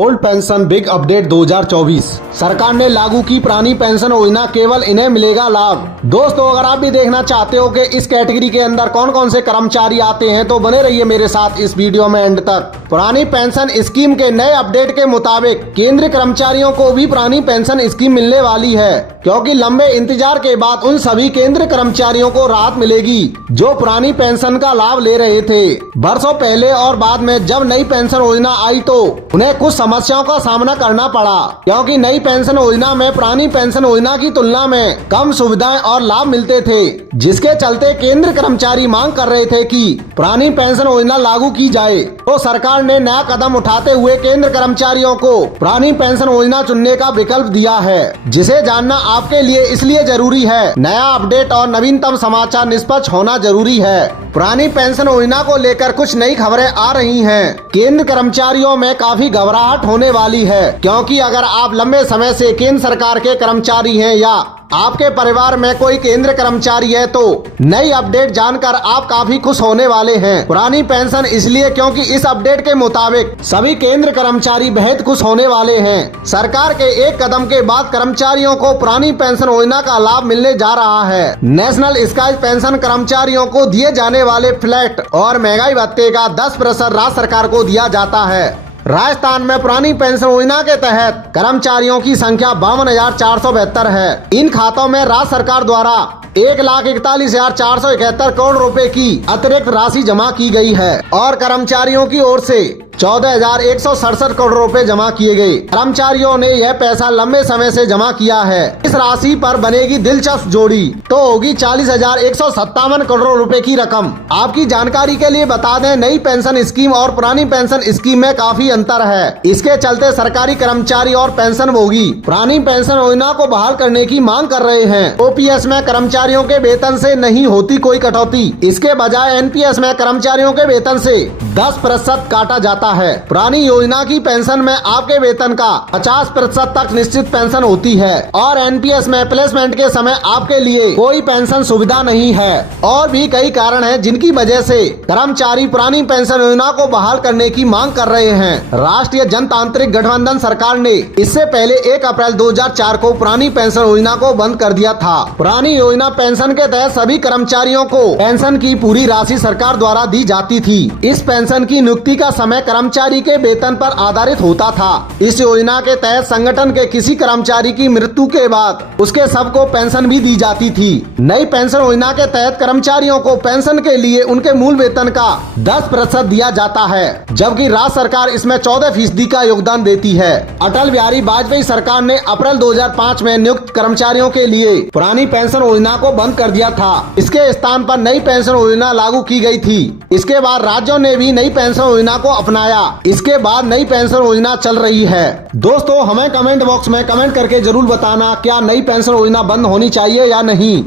Old pension big update 2024। सरकार ने लागू की पुरानी पेंशन योजना, केवल इन्हें मिलेगा लाभ। दोस्तों, अगर आप भी देखना चाहते हो कि इस कैटेगरी के अंदर कौन कौन से कर्मचारी आते हैं तो बने रहिए मेरे साथ इस वीडियो में एंड तक। पुरानी पेंशन स्कीम के नए अपडेट के मुताबिक केंद्रीय कर्मचारियों को भी पुरानी पेंशन स्कीम मिलने वाली है, क्योंकि लंबे इंतजार के बाद उन सभी केंद्रीय कर्मचारियों को राहत मिलेगी जो पुरानी पेंशन का लाभ ले रहे थे। वर्षों पहले और बाद में जब नई पेंशन योजना आई तो उन्हें कुछ समस्याओं का सामना करना पड़ा, क्योंकि नई पेंशन योजना में पुरानी पेंशन योजना की तुलना में कम सुविधाएं और लाभ मिलते थे, जिसके चलते केंद्र कर्मचारी मांग कर रहे थे कि पुरानी पेंशन योजना लागू की जाए। तो सरकार ने नया कदम उठाते हुए केंद्र कर्मचारियों को पुरानी पेंशन योजना चुनने का विकल्प दिया है, जिसे जानना आपके लिए इसलिए जरूरी है। नया अपडेट और नवीनतम समाचार निष्पक्ष होना जरूरी है। पुरानी पेंशन योजना को लेकर कुछ नई खबरें आ रही हैं। केंद्र कर्मचारियों में काफी घबराहट होने वाली है, क्योंकि अगर आप लंबे समय से केंद्र सरकार के कर्मचारी हैं या आपके परिवार में कोई केंद्र कर्मचारी है तो नई अपडेट जानकर आप काफी खुश होने वाले हैं। पुरानी पेंशन इसलिए क्योंकि इस अपडेट के मुताबिक सभी केंद्र कर्मचारी बेहद खुश होने वाले हैं। सरकार के एक कदम के बाद कर्मचारियों को पुरानी पेंशन योजना का लाभ मिलने जा रहा है। नेशनल स्काई पेंशन कर्मचारियों को दिए जाने वाले फ्लैट और महंगाई भत्ते का 10% राज्य सरकार को दिया जाता है। राजस्थान में पुरानी पेंशन योजना के तहत कर्मचारियों की संख्या 52,472 है। इन खातों में राज्य सरकार द्वारा 1,41,471 करोड़ रुपए की अतिरिक्त राशि जमा की गई है और कर्मचारियों की ओर से 14,167 करोड़ रुपए जमा किए गए। कर्मचारियों ने यह पैसा लंबे समय से जमा किया है। इस राशि पर बनेगी दिलचस्प जोड़ी तो होगी 40,157 करोड़ रुपए की रकम। आपकी जानकारी के लिए बता दें, नई पेंशन स्कीम और पुरानी पेंशन स्कीम में काफी अंतर है। इसके चलते सरकारी कर्मचारी और पेंशन भोगी पुरानी पेंशन योजना को बहाल करने की मांग कर रहे हैं। ओपीएस में कर्मचारियों के वेतन से नहीं होती कोई कटौती, इसके बजाय एनपीएस में कर्मचारियों के वेतन से 10% काटा जाता है। पुरानी योजना की पेंशन में आपके वेतन का 50% तक निश्चित पेंशन होती है और एनपीएस में प्लेसमेंट के समय आपके लिए कोई पेंशन सुविधा नहीं है। और भी कई कारण हैं जिनकी वजह से कर्मचारी पुरानी पेंशन योजना को बहाल करने की मांग कर रहे हैं। राष्ट्रीय जनतांत्रिक गठबंधन सरकार ने इससे पहले 1 अप्रैल 2004 को पुरानी पेंशन योजना को बंद कर दिया था। पुरानी योजना पेंशन के तहत सभी कर्मचारियों को पेंशन की पूरी राशि सरकार द्वारा दी जाती थी। इस पेंशन की नियुक्ति का समय कर्मचारी के वेतन पर आधारित होता था। इस योजना के तहत संगठन के किसी कर्मचारी की मृत्यु के बाद उसके शव को पेंशन भी दी जाती थी। नई पेंशन योजना के तहत कर्मचारियों को पेंशन के लिए उनके मूल वेतन का 10% दिया जाता है, जबकि राज्य सरकार इसमें 14% का योगदान देती है। अटल बिहारी वाजपेयी सरकार ने अप्रैल 2005 में नियुक्त कर्मचारियों के लिए पुरानी पेंशन योजना को बंद कर दिया था। इसके स्थान पर नई पेंशन योजना लागू की गई थी। इसके बाद राज्यों ने भी नई पेंशन योजना को अपनाया। इसके बाद नई पेंशन योजना चल रही है। दोस्तों, हमें कमेंट बॉक्स में कमेंट करके जरूर बताना, क्या नई पेंशन योजना बंद होनी चाहिए या नहीं।